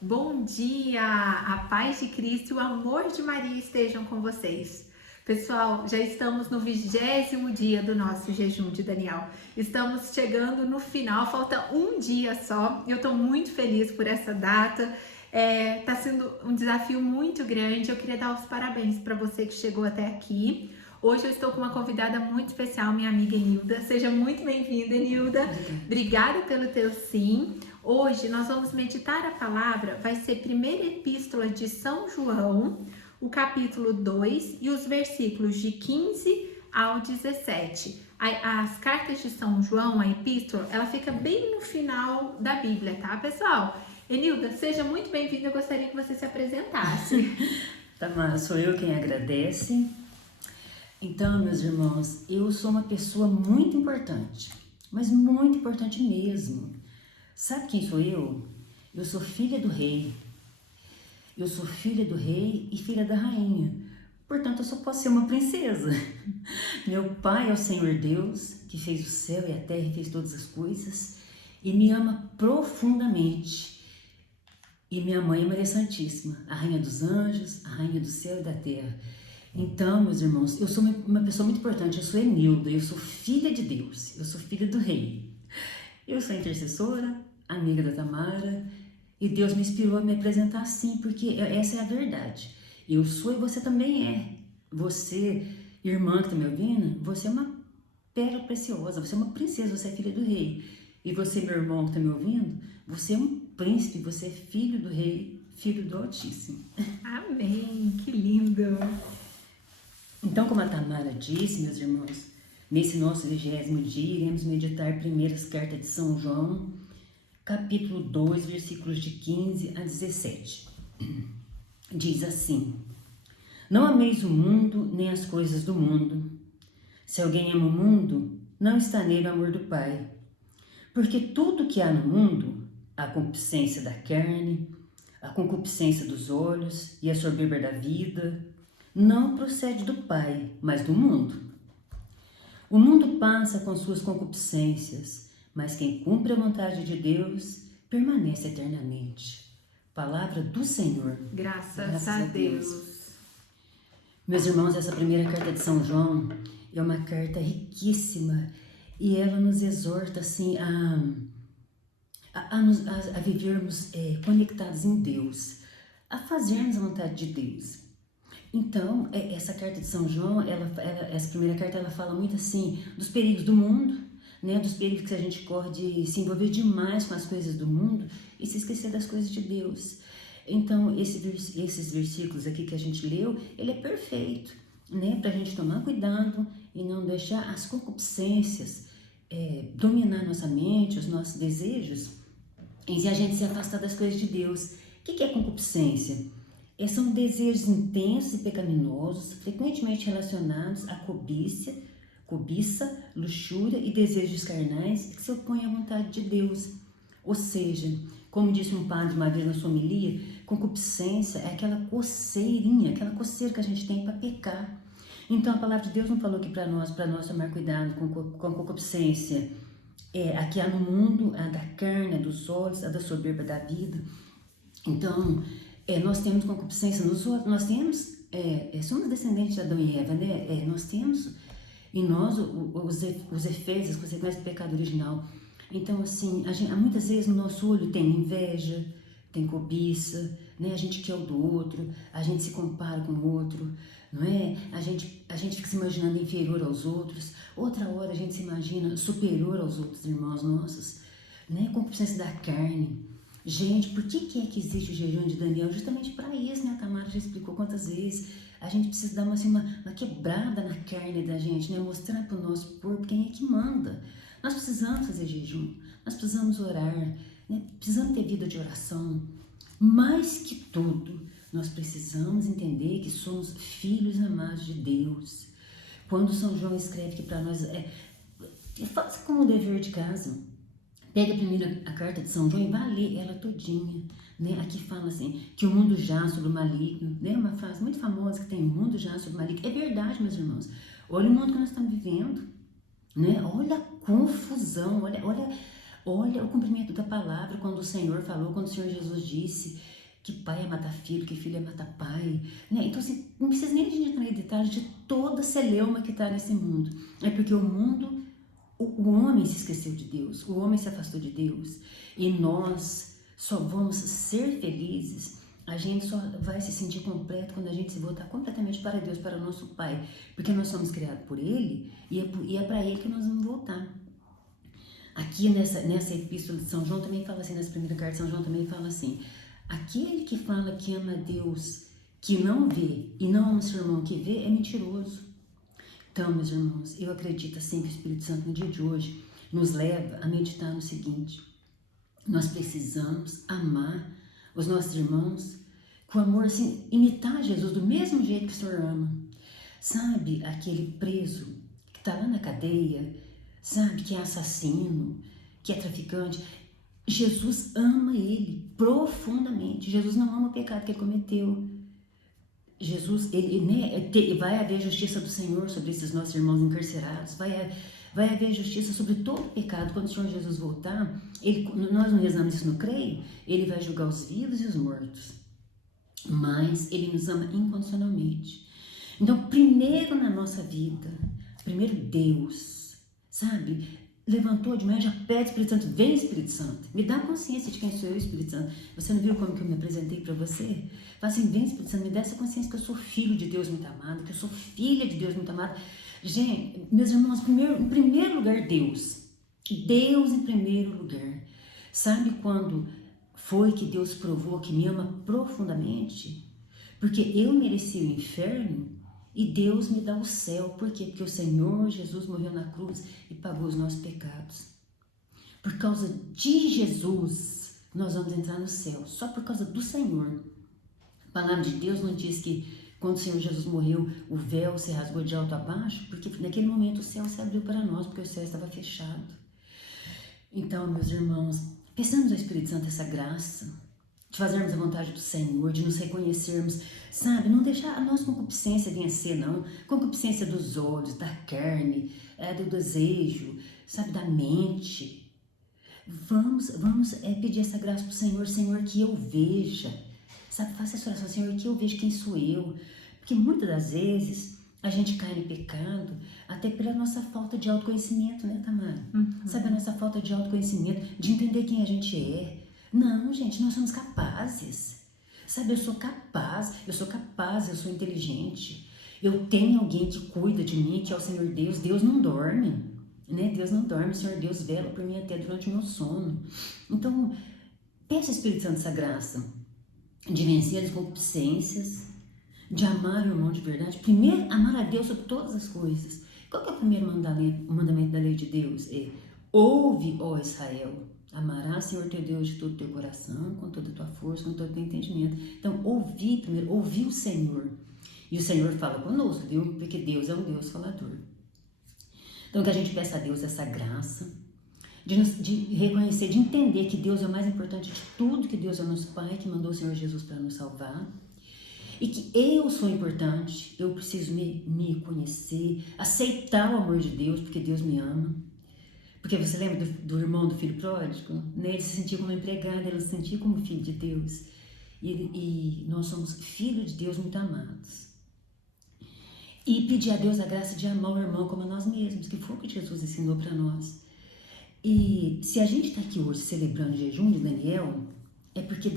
Bom dia! A paz de Cristo e o amor de Maria estejam com vocês. Pessoal, já estamos no 20º dia do nosso jejum de Daniel. Estamos chegando no final, falta um dia só. Eu estou muito feliz por essa data. Tá sendo um desafio muito grande. Eu queria dar os parabéns para você que chegou até aqui. Hoje eu estou com uma convidada muito especial, minha amiga Enilda. Seja muito bem-vinda, Enilda. Obrigada pelo teu sim. Hoje nós vamos meditar a palavra, vai ser primeira epístola de São João, o capítulo 2 e os versículos de 15 ao 17. As cartas de São João, a epístola, ela fica bem no final da Bíblia, tá, pessoal? Enilda, seja muito bem-vinda, eu gostaria que você se apresentasse. Tamara, sou eu quem agradece. Então, meus irmãos, eu sou uma pessoa muito importante, mas muito importante mesmo. Sabe quem sou eu? Eu sou filha do rei. Eu sou filha do rei e filha da rainha. Portanto, eu só posso ser uma princesa. Meu pai é o Senhor Deus, que fez o céu e a terra e fez todas as coisas, e me ama profundamente. E minha mãe é Maria Santíssima, a rainha dos anjos, a rainha do céu e da terra. Então, meus irmãos, eu sou uma pessoa muito importante. Eu sou Enilda, eu sou filha de Deus, eu sou filha do rei. Eu sou intercessora, amiga da Tamara, e Deus me inspirou a me apresentar assim, porque essa é a verdade. Eu sou e você também é. Você, irmã que está me ouvindo, você é uma pérola preciosa, você é uma princesa, você é filha do rei. E você, meu irmão que está me ouvindo, você é um príncipe, você é filho do rei, filho do Altíssimo. Amém, que lindo! Então, como a Tamara disse, meus irmãos, nesse nosso 20º dia, iremos meditar primeiras cartas de São João, capítulo 2, versículos de 15 a 17. Diz assim: Não ameis o mundo, nem as coisas do mundo. Se alguém ama o mundo, não está nele o amor do Pai. Porque tudo que há no mundo, a concupiscência da carne, a concupiscência dos olhos e a soberba da vida, não procede do Pai, mas do mundo. O mundo passa com suas concupiscências, mas quem cumpre a vontade de Deus permanece eternamente. Palavra do Senhor. Graças a Deus. Meus irmãos, essa primeira carta de São João é uma carta riquíssima e ela nos exorta assim a vivermos conectados em Deus, a fazermos a vontade de Deus. Então, essa carta de São João, essa primeira carta, ela fala muito assim dos perigos do mundo, né? Dos perigos que a gente corre de se envolver demais com as coisas do mundo e se esquecer das coisas de Deus. Então, esses versículos aqui que a gente leu, ele é perfeito, né? Para a gente tomar cuidado e não deixar as concupiscências dominar nossa mente, os nossos desejos, e a gente se afastar das coisas de Deus. O que é concupiscência? São desejos intensos e pecaminosos, frequentemente relacionados à cobiça, luxúria e desejos carnais que se opõem à vontade de Deus. Ou seja, como disse um padre uma vez na sua homilia, concupiscência é aquela coceirinha, aquela coceira que a gente tem para pecar. Então a palavra de Deus não falou que para nós tomar cuidado com a concupiscência a que há no mundo, a da carne, a dos olhos, a da soberba da vida. Então, nós temos concupiscência nos outros, nós temos, somos descendentes de Adão e Eva, né? Nós temos em nós os efeitos, as consequências do pecado original. Então, assim, muitas vezes no nosso olho tem inveja, tem cobiça, né? A gente quer o do outro, a gente se compara com o outro, não é? A gente fica se imaginando inferior aos outros, outra hora a gente se imagina superior aos outros irmãos nossos, né? Concupiscência da carne. Gente, por que é que existe o jejum de Daniel? Justamente para isso, né? A Tamara já explicou quantas vezes. A gente precisa dar uma quebrada na carne da gente, né? Mostrar para o nosso corpo quem é que manda. Nós precisamos fazer jejum, nós precisamos orar, né? Precisamos ter vida de oração. Mais que tudo, nós precisamos entender que somos filhos amados de Deus. Quando São João escreve que para nós faça como o dever de casa. Pega a carta de São João e vai ler ela todinha, né? Aqui fala assim, que o mundo jaz sobre o maligno, né? Uma frase muito famosa que tem, o mundo jaz sobre o maligno. É verdade, meus irmãos. Olha o mundo que nós estamos vivendo, né? Olha a confusão, olha Olha o cumprimento da palavra, quando o Senhor falou, quando o Senhor Jesus disse que pai é matar filho, que filho é matar pai, né? Então, assim, não precisa nem a gente entrar em detalhes de toda a celeuma que está nesse mundo. É porque o mundo, o homem se esqueceu de Deus, o homem se afastou de Deus. E nós só vamos ser felizes, a gente só vai se sentir completo quando a gente se voltar completamente para Deus, para o nosso Pai. Porque nós somos criados por Ele e é para Ele que nós vamos voltar. Aqui nessa epístola de São João também fala assim, nessa primeira carta de São João também fala assim: aquele que fala que ama a Deus, que não vê, e não ama o seu irmão que vê, é mentiroso. Então, meus irmãos, eu acredito assim que o Espírito Santo no dia de hoje nos leva a meditar no seguinte: nós precisamos amar os nossos irmãos com amor, assim, imitar Jesus do mesmo jeito que o Senhor ama. Sabe, aquele preso que está lá na cadeia, sabe, que é assassino, que é traficante, Jesus ama ele profundamente. Jesus não ama o pecado que ele cometeu. Jesus, vai haver justiça do Senhor sobre esses nossos irmãos encarcerados, vai haver justiça sobre todo o pecado. Quando o Senhor Jesus voltar, nós não rezamos isso no creio, ele vai julgar os vivos e os mortos, mas ele nos ama incondicionalmente. Então, primeiro na nossa vida, primeiro Deus, sabe, levantou de manhã, já pede Espírito Santo, vem Espírito Santo, me dá consciência de quem sou eu, Espírito Santo. Você não viu como que eu me apresentei para você? Fala assim, vem Espírito Santo, me dá essa consciência que eu sou filho de Deus muito amado, que eu sou filha de Deus muito amado. Gente, meus irmãos, em primeiro lugar Deus em primeiro lugar. Sabe quando foi que Deus provou que me ama profundamente? Porque eu mereci o inferno e Deus me dá o céu. Por quê? Porque o Senhor Jesus morreu na cruz e pagou os nossos pecados. Por causa de Jesus, nós vamos entrar no céu. Só por causa do Senhor. A palavra de Deus não diz que quando o Senhor Jesus morreu, o véu se rasgou de alto a baixo, porque naquele momento o céu se abriu para nós, porque o céu estava fechado. Então, meus irmãos, peçamos ao Espírito Santo essa graça, de fazermos a vontade do Senhor, de nos reconhecermos, sabe, não deixar a nossa concupiscência vencer, não, concupiscência dos olhos, da carne, do desejo, sabe, da mente. Vamos pedir essa graça para o Senhor, Senhor, que eu veja, sabe, faça essa oração, Senhor, que eu veja quem sou eu, porque muitas das vezes a gente cai no pecado até pela nossa falta de autoconhecimento, né, Tamara? Sabe, a nossa falta de autoconhecimento, de entender quem a gente é. Não, gente, nós somos capazes. Sabe, eu sou inteligente. Eu tenho alguém que cuida de mim, que é o Senhor Deus. Deus não dorme, né? Deus não dorme, o Senhor Deus vela por mim até durante o meu sono. Então, peça ao Espírito Santo essa graça de vencer as concupiscências, de amar o irmão de verdade. Primeiro, amar a Deus sobre todas as coisas. Qual que é o primeiro mandamento da lei de Deus? Ouve, ó Israel. Amarás, Senhor teu Deus, de todo o teu coração, com toda a tua força, com todo o teu entendimento. Então, ouvi o Senhor. E o Senhor fala conosco, viu? Porque Deus é um Deus falador. Então, que a gente peça a Deus essa graça, de reconhecer, de entender que Deus é o mais importante de tudo, que Deus é o nosso Pai, que mandou o Senhor Jesus para nos salvar. E que eu sou importante, eu preciso me conhecer, aceitar o amor de Deus, porque Deus me ama. Porque você lembra do irmão do filho pródigo? Né? Ele se sentia como empregado, ele se sentia como filho de Deus. E nós somos filhos de Deus muito amados. E pedir a Deus a graça de amar o irmão como a nós mesmos, que foi o que Jesus ensinou para nós. E se a gente está aqui hoje celebrando o jejum de Daniel, é porque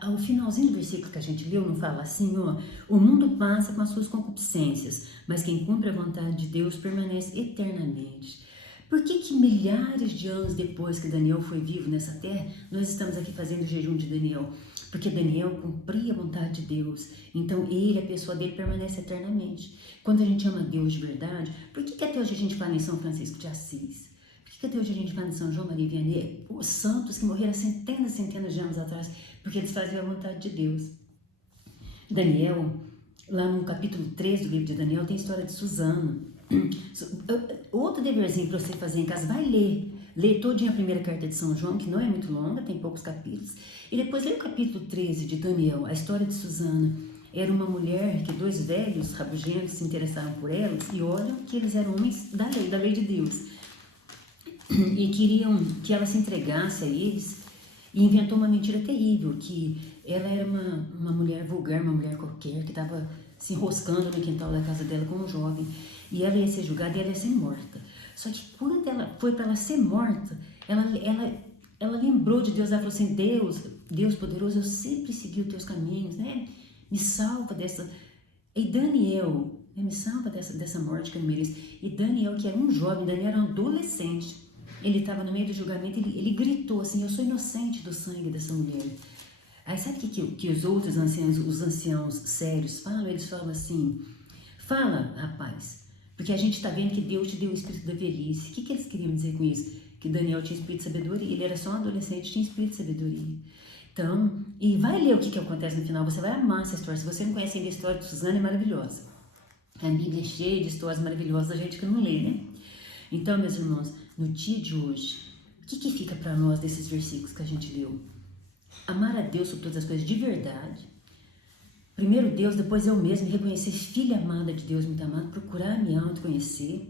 ao finalzinho do versículo que a gente leu, não fala assim, ó, o mundo passa com as suas concupiscências, mas quem cumpre a vontade de Deus permanece eternamente. Por que milhares de anos depois que Daniel foi vivo nessa terra, nós estamos aqui fazendo o jejum de Daniel? Porque Daniel cumpria a vontade de Deus, então ele, a pessoa dele, permanece eternamente. Quando a gente ama Deus de verdade, por que até hoje a gente fala em São Francisco de Assis? Por que até hoje a gente fala em São João Maria Vianney? Os santos que morreram centenas e centenas de anos atrás, porque eles faziam a vontade de Deus. Daniel, lá no capítulo 3 do livro de Daniel, tem a história de Susana. Outro deverzinho para você fazer em casa, vai ler todinha a primeira carta de São João, que não é muito longa, tem poucos capítulos, e depois lê o capítulo 13 de Daniel, a história de Susana. Era uma mulher que 2 velhos rabugentos se interessaram por elas, e olham que eles eram homens da lei de Deus. e queriam que ela se entregasse a eles, e inventou uma mentira terrível, que ela era uma mulher vulgar, uma mulher qualquer, que estava se enroscando no quintal da casa dela com um jovem, e ela ia ser julgada e ela ia ser morta. Só que quando ela foi para ela ser morta, ela lembrou de Deus, ela falou assim, Deus poderoso, eu sempre segui os teus caminhos, né? Me salva dessa... E Daniel, me salva dessa morte que eu não mereço. E Daniel, que era um jovem, Daniel era um adolescente, ele estava no meio do julgamento, ele gritou assim, eu sou inocente do sangue dessa mulher. Aí sabe o que os outros anciãos, os anciãos sérios falam? Eles falam assim, fala, rapaz, porque a gente está vendo que Deus te deu o espírito da velhice. O que eles queriam dizer com isso? Que Daniel tinha espírito de sabedoria, ele era só um adolescente, tinha espírito de sabedoria. Então, e vai ler o que acontece no final, você vai amar essa história. Se você não conhece ainda a história de Susana, é maravilhosa. A Bíblia é cheia de histórias maravilhosas da gente que não lê, né? Então, meus irmãos, no dia de hoje, o que fica para nós desses versículos que a gente leu? Amar a Deus sobre todas as coisas de verdade. Primeiro Deus, depois eu mesmo, reconhecer filha amada de Deus, muito amada, procurar me autoconhecer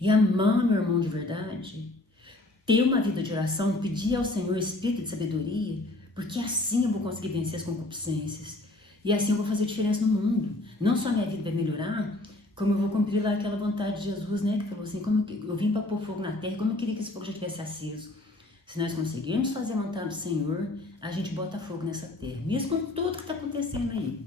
e amar meu irmão de verdade. Ter uma vida de oração, pedir ao Senhor espírito de sabedoria, porque assim eu vou conseguir vencer as concupiscências. E assim eu vou fazer diferença no mundo. Não só minha vida vai melhorar, como eu vou cumprir lá aquela vontade de Jesus, né? Que falou assim, como eu vim para pôr fogo na terra, como eu queria que esse fogo já tivesse aceso. Se nós conseguirmos fazer a vontade do Senhor, a gente bota fogo nessa terra, mesmo com tudo que está acontecendo aí.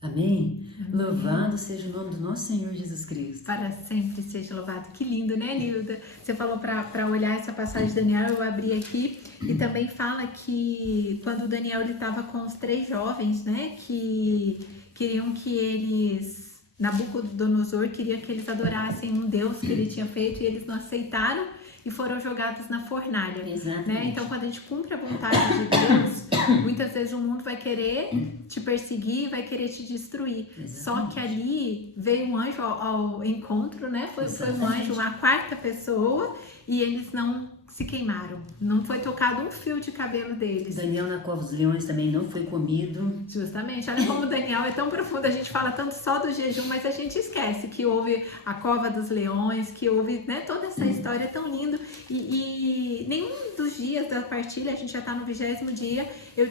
Amém? Louvado seja o nome do nosso Senhor Jesus Cristo. Para sempre seja louvado. Que lindo, né, Nilda? Você falou para olhar essa passagem de Daniel, eu abri aqui, e também fala que quando Daniel estava com os 3 jovens, né, que queriam que eles, Nabucodonosor queria que eles adorassem um Deus que ele tinha feito, e eles não aceitaram e foram jogados na fornalha. Né? Então, quando a gente cumpre a vontade de Deus, muitas vezes o mundo vai querer te perseguir, vai querer te destruir. Só que ali veio um anjo ao encontro, né? Foi um anjo, uma 4ª pessoa, e eles não se queimaram. Não foi tocado um fio de cabelo deles. Daniel na cova dos leões também não foi comido. Justamente. Olha como Daniel é tão profundo. A gente fala tanto só do jejum, mas a gente esquece que houve a cova dos leões, que houve, né, toda essa história tão linda. E nenhum dos dias da partilha, a gente já está no 20º dia,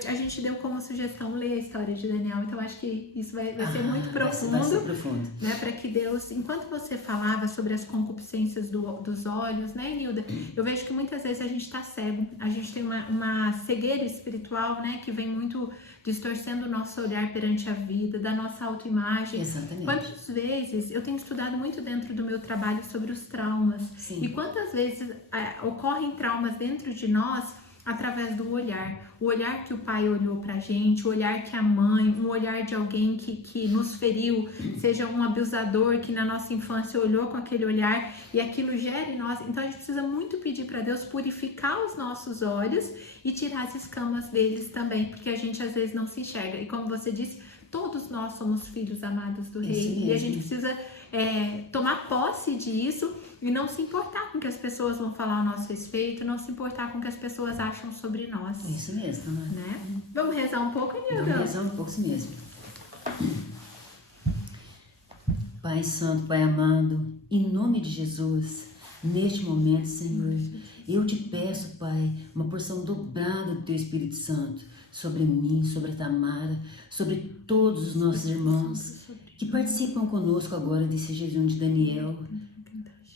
a gente deu como sugestão ler a história de Daniel. Então acho que isso vai ser muito profundo. Vai ser profundo. Né, para que Deus, enquanto você falava sobre as concupiscências dos olhos, né, Nilda? Eu vejo que muitas vezes a gente está cego, a gente tem uma cegueira espiritual, né, que vem muito distorcendo o nosso olhar perante a vida, da nossa autoimagem. Exatamente. Quantas vezes eu tenho estudado muito dentro do meu trabalho sobre os traumas. Sim. E quantas vezes ocorrem traumas dentro de nós através do olhar. O olhar que o pai olhou pra gente, o olhar que a mãe, um olhar de alguém que nos feriu, seja um abusador que na nossa infância olhou com aquele olhar e aquilo gera em nós. Então a gente precisa muito pedir para Deus purificar os nossos olhos e tirar as escamas deles também, porque a gente às vezes não se enxerga. E como você disse, todos nós somos filhos amados do Rei, e a gente precisa tomar posse disso e não se importar com o que as pessoas vão falar a nosso respeito, não se importar com o que as pessoas acham sobre nós. Isso mesmo, né? Vamos rezar um pouco, Nilda? Vamos rezar um pouco, isso mesmo. Pai Santo, Pai amado, em nome de Jesus, neste momento, Senhor, eu te peço, Pai, uma porção dobrada do Teu Espírito Santo sobre mim, sobre a Tamara, sobre todos os nossos irmãos que participam conosco agora desse jejum de Daniel,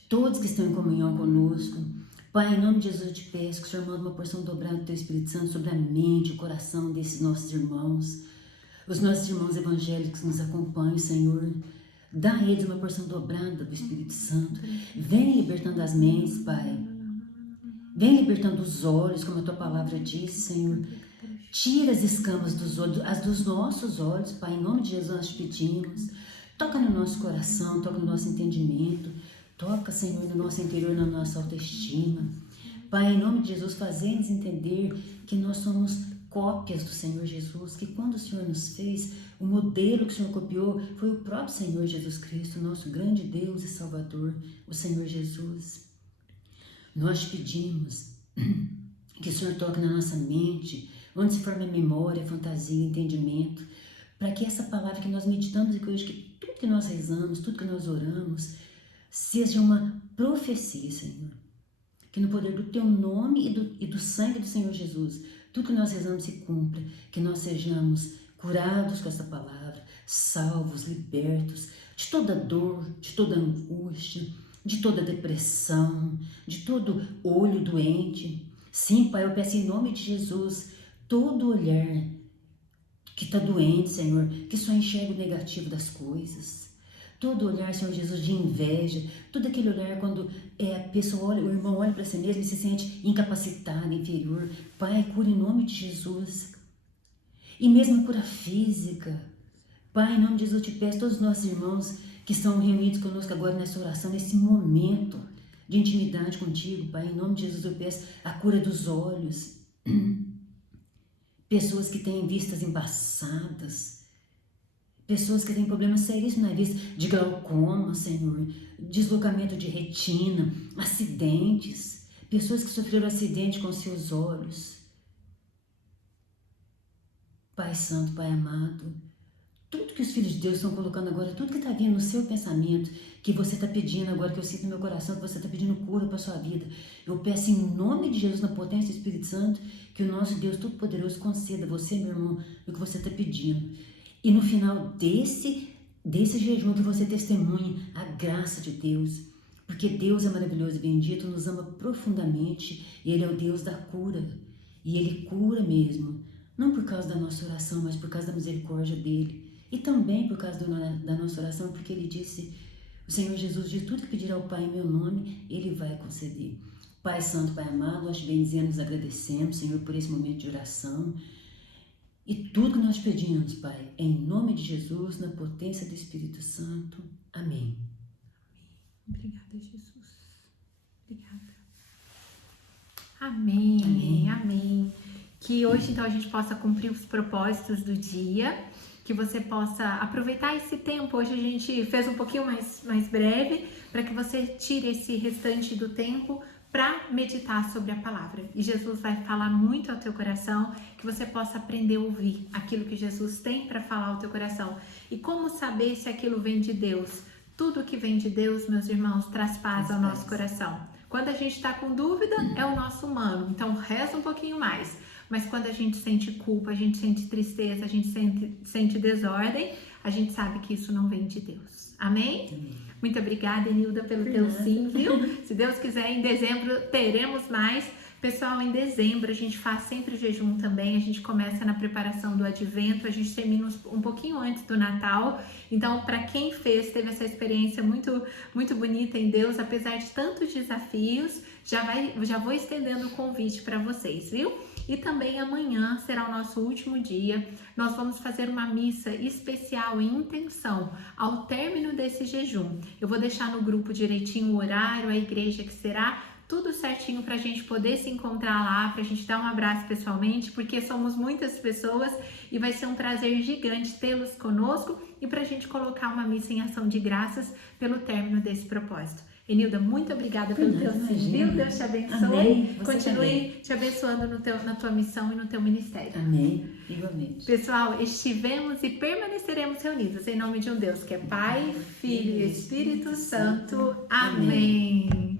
todos que estão em comunhão conosco. Pai, em nome de Jesus, eu te peço que o Senhor manda uma porção dobrada do Teu Espírito Santo sobre a mente, o coração desses nossos irmãos, os nossos irmãos evangélicos que nos acompanham, Senhor. Dá a eles uma porção dobrada do Espírito Santo. Vem libertando as mentes, Pai. Vem libertando os olhos, como a Tua palavra diz, Senhor. Tira as escamas dos olhos, as dos nossos olhos, Pai. Em nome de Jesus nós te pedimos. Toca no nosso coração, toca no nosso entendimento. Toca, Senhor, no nosso interior, na nossa autoestima. Pai, em nome de Jesus, fazemos entender que nós somos cópias do Senhor Jesus, que quando o Senhor nos fez, o modelo que o Senhor copiou foi o próprio Senhor Jesus Cristo, nosso grande Deus e Salvador, o Senhor Jesus. Nós te pedimos que o Senhor toque na nossa mente, onde se forma memória, fantasia, entendimento, para que essa palavra que nós meditamos e hoje, que tudo que nós rezamos, tudo que nós oramos, seja uma profecia, Senhor. Que no poder do teu nome e do sangue do Senhor Jesus, tudo que nós rezamos se cumpra. Que nós sejamos curados com essa palavra, salvos, libertos de toda dor, de toda angústia, de toda depressão, de todo olho doente. Sim, Pai, eu peço em nome de Jesus, todo olhar que está doente, Senhor, que só enxerga o negativo das coisas. Todo olhar, Senhor Jesus, de inveja, todo aquele olhar quando a pessoa olha, o irmão olha para si mesmo e se sente incapacitado, inferior. Pai, cura em nome de Jesus. E mesmo a cura física. Pai, em nome de Jesus, eu te peço, todos os nossos irmãos que estão reunidos conosco agora nessa oração, nesse momento de intimidade contigo, Pai, em nome de Jesus, eu peço a cura dos olhos. Pessoas que têm vistas embaçadas, pessoas que têm problemas seríssimos na vista, de glaucoma, Senhor, deslocamento de retina, acidentes, pessoas que sofreram acidente com seus olhos. Pai Santo, Pai amado, tudo que os filhos de Deus estão colocando agora, tudo que está vindo no seu pensamento, que você está pedindo agora, que eu sinto no meu coração, que você está pedindo cura para a sua vida, eu peço em nome de Jesus, na potência do Espírito Santo, que o nosso Deus Todo-Poderoso conceda a você, meu irmão, o que você está pedindo. E no final desse jejum, que você testemunhe a graça de Deus, porque Deus é maravilhoso e bendito, nos ama profundamente, e Ele é o Deus da cura, e Ele cura mesmo, não por causa da nossa oração, mas por causa da misericórdia dEle. E também por causa da nossa oração, porque Ele disse, o Senhor Jesus, de tudo que pedir ao Pai em meu nome, Ele vai conceder. Pai Santo, Pai amado, nós te bendizemos, agradecemos, Senhor, por esse momento de oração. E tudo que nós pedimos, Pai, em nome de Jesus, na potência do Espírito Santo. Amém. Obrigada, Jesus. Obrigada. Amém, amém, amém. Que hoje, então, a gente possa cumprir os propósitos do dia, que você possa aproveitar esse tempo. Hoje a gente fez um pouquinho mais breve, para que você tire esse restante do tempo para meditar sobre a palavra. E Jesus vai falar muito ao teu coração, que você possa aprender a ouvir aquilo que Jesus tem para falar ao teu coração. E como saber se aquilo vem de Deus? Tudo que vem de Deus, meus irmãos, traz paz ao nosso coração. Quando a gente está com dúvida, é o nosso humano. Então, reza um pouquinho mais. Mas quando a gente sente culpa, a gente sente tristeza, a gente sente desordem, a gente sabe que isso não vem de Deus. Amém? Amém. Muito obrigada, Enilda, pelo teu sim, viu? Se Deus quiser, em dezembro teremos mais. Pessoal, em dezembro a gente faz sempre jejum também, a gente começa na preparação do advento, a gente termina um pouquinho antes do Natal. Então, para quem teve essa experiência muito, muito bonita em Deus, apesar de tantos desafios, já vou estendendo o convite para vocês, viu? E também amanhã será o nosso último dia. Nós vamos fazer uma missa especial em intenção ao término desse jejum. Eu vou deixar no grupo direitinho o horário, a igreja que será, tudo certinho para a gente poder se encontrar lá, para a gente dar um abraço pessoalmente, porque somos muitas pessoas e vai ser um prazer gigante tê-los conosco e para a gente colocar uma missa em ação de graças pelo término desse propósito. Enilda, muito obrigada pelo teu sim, viu? Deus te abençoe. Amém. Continue te abençoando na tua missão e no teu ministério. Amém. Igualmente. Pessoal, estivemos e permaneceremos reunidos em nome de um Deus que é Pai, Filho e Espírito Santo. Amém.